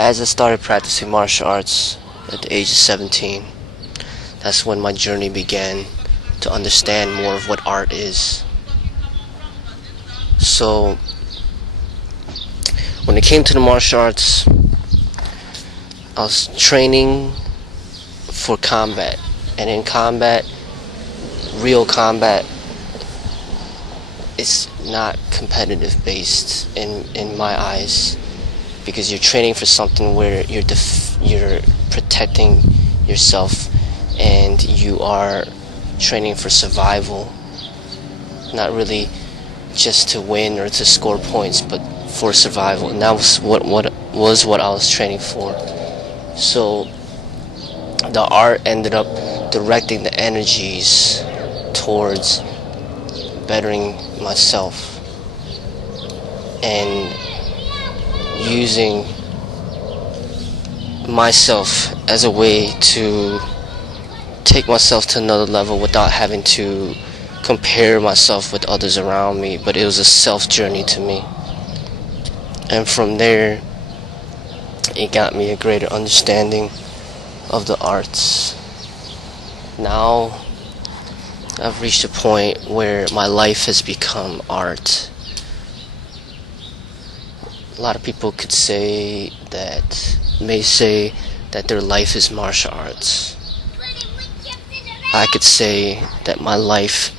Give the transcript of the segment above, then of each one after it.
As I started practicing martial arts at the age of 17, that's when my journey began to understand more of what art is. So, when it came to the martial arts, I was training for combat. And in combat, real combat, it's not competitive based in my eyes, because you're training for something where you're protecting yourself, and you are training for survival, not really just to win or to score points, but for survival. And that was what I was training for. So the art ended up directing the energies towards bettering myself and using myself as a way to take myself to another level without having to compare myself with others around me. But it was a self journey to me, and from there it got me a greater understanding of the arts. Now I've reached a point where my life has become art. A lot of people may say that their life is martial arts. I could say that my life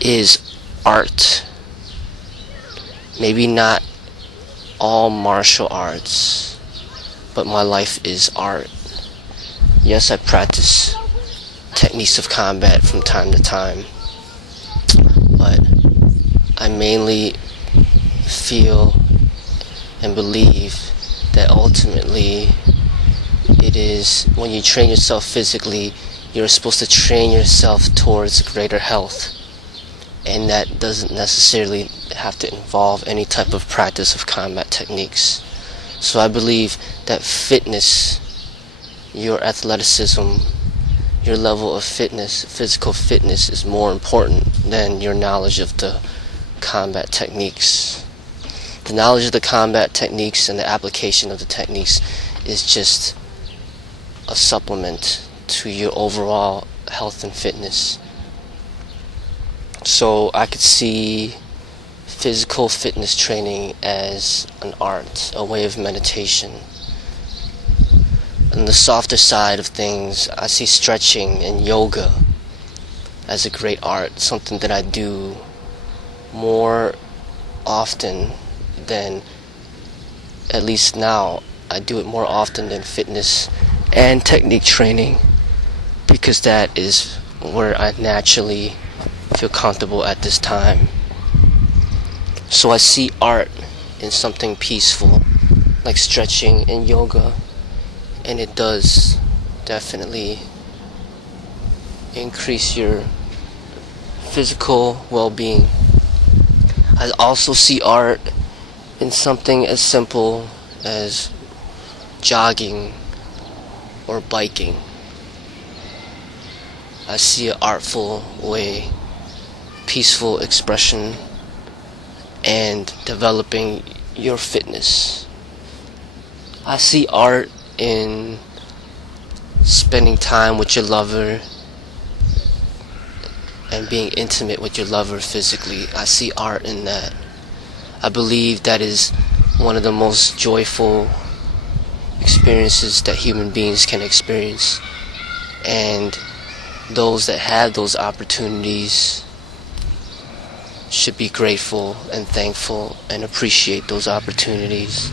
is art. Maybe not all martial arts, but my life is art. Yes, I practice techniques of combat from time to time, but I mainly feel and believe that ultimately it is when you train yourself physically, you're supposed to train yourself towards greater health, and that doesn't necessarily have to involve any type of practice of combat techniques. So I believe that fitness, your athleticism, your level of fitness, physical fitness, is more important than your knowledge of the combat techniques. The knowledge of the combat techniques and the application of the techniques is just a supplement to your overall health and fitness. So I could see physical fitness training as an art, a way of meditation. On the softer side of things, I see stretching and yoga as a great art, something that I do more often than, at least now, I do it more often than fitness and technique training, because that is where I naturally feel comfortable at this time. So I see art in something peaceful, like stretching and yoga, and it does definitely increase your physical well-being. I also see art in something as simple as jogging or biking. I see an artful way, peaceful expression, and developing your fitness. I see art in spending time with your lover and being intimate with your lover physically. I see art in that. I believe that is one of the most joyful experiences that human beings can experience, and those that have those opportunities should be grateful and thankful and appreciate those opportunities.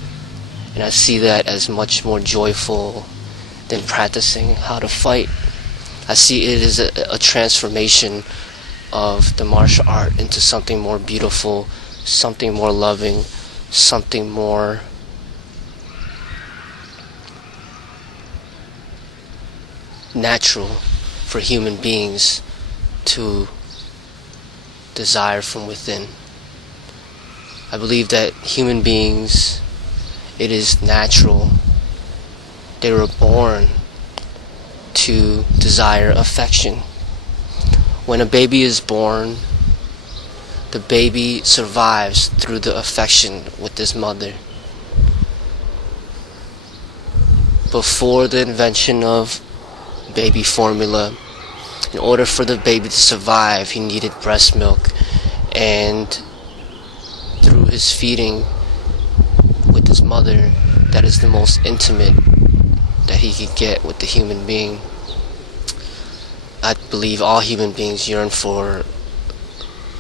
And I see that as much more joyful than practicing how to fight. I see it as a transformation of the martial art into something more beautiful, something more loving, something more natural for human beings to desire from within. I believe that human beings, it is natural. They were born to desire affection. When a baby is born, the baby survives through the affection with his mother. before the invention of baby formula, in order for the baby to survive, he needed breast milk, and through his feeding with his mother, that is the most intimate that he could get with the human being. I believe all human beings yearn for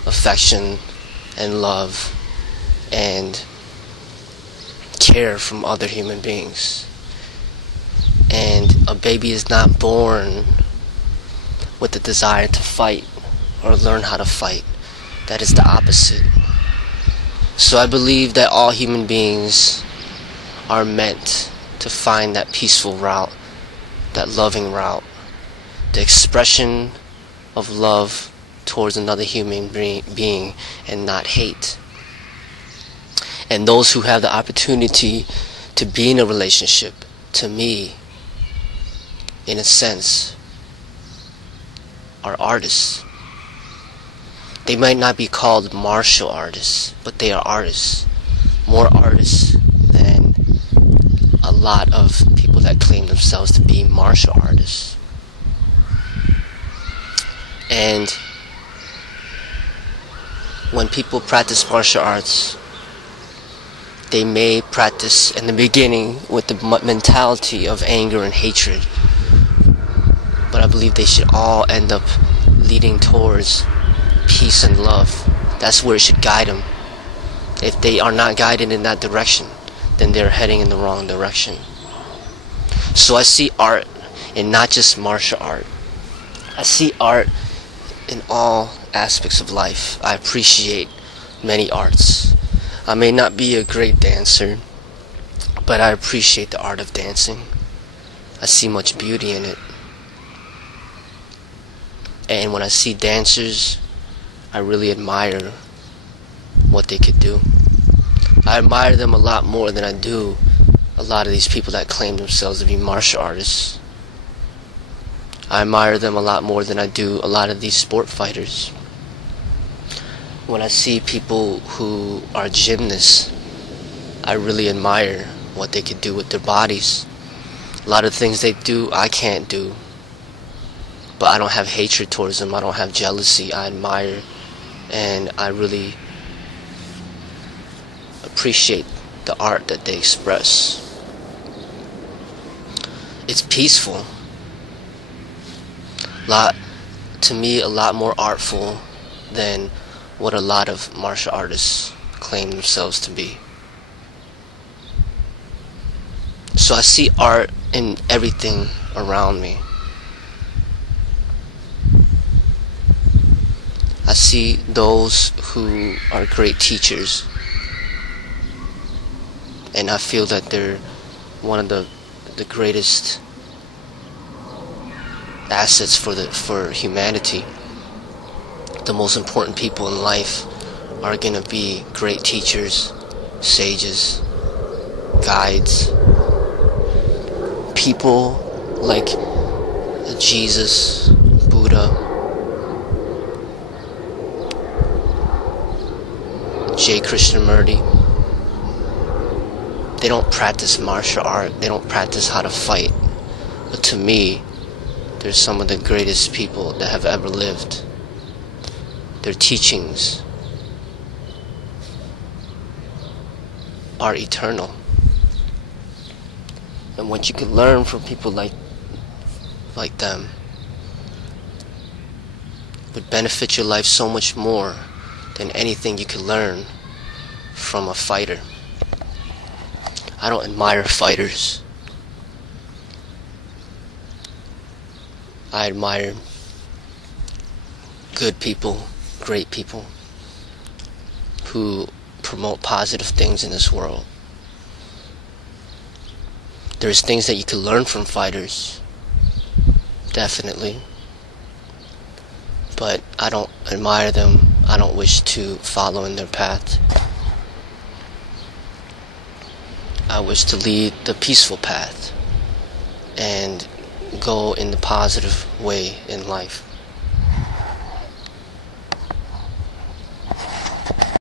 affection and love and care from other human beings. And a baby is not born with the desire to fight or learn how to fight. That is the opposite. So I believe that all human beings are meant to find that peaceful route, that loving route, the expression of love towards another human being and not hate. And those who have the opportunity to be in a relationship, to me, in a sense, are artists. They might not be called martial artists, but they are artists. More artists than a lot of people that claim themselves to be martial artists. And when people practice martial arts, they may practice in the beginning with the mentality of anger and hatred. But I believe they should all end up leading towards peace and love. That's where it should guide them. If they are not guided in that direction, then they're heading in the wrong direction. So I see art in not just martial art. I see art in all aspects of life. I appreciate many arts. I may not be a great dancer, but I appreciate the art of dancing. I see much beauty in it. And when I see dancers, I really admire what they could do. I admire them a lot more than I do a lot of these people that claim themselves to be martial artists. I admire them a lot more than I do a lot of these sport fighters. When I see people who are gymnasts, I really admire what they could do with their bodies. A lot of things they do, I can't do. But I don't have hatred towards them. I don't have jealousy. I admire and I really appreciate the art that they express. It's peaceful. To me, a lot more artful than what a lot of martial artists claim themselves to be. So I see art in everything around me. I see those who are great teachers, and I feel that they're one of the greatest assets for humanity. The most important people in life are going to be great teachers, sages, guides, people like Jesus, Buddha, J.Krishnamurti. They don't practice martial art, they don't practice how to fight, but to me, they're some of the greatest people that have ever lived. Their teachings are eternal. And what you can learn from people like them would benefit your life so much more than anything you could learn from a fighter. I don't admire fighters. I admire good people, great people who promote positive things in this world. There's things that you can learn from fighters, definitely, but I don't admire them. I don't wish to follow in their path. I wish to lead the peaceful path and go in the positive way in life.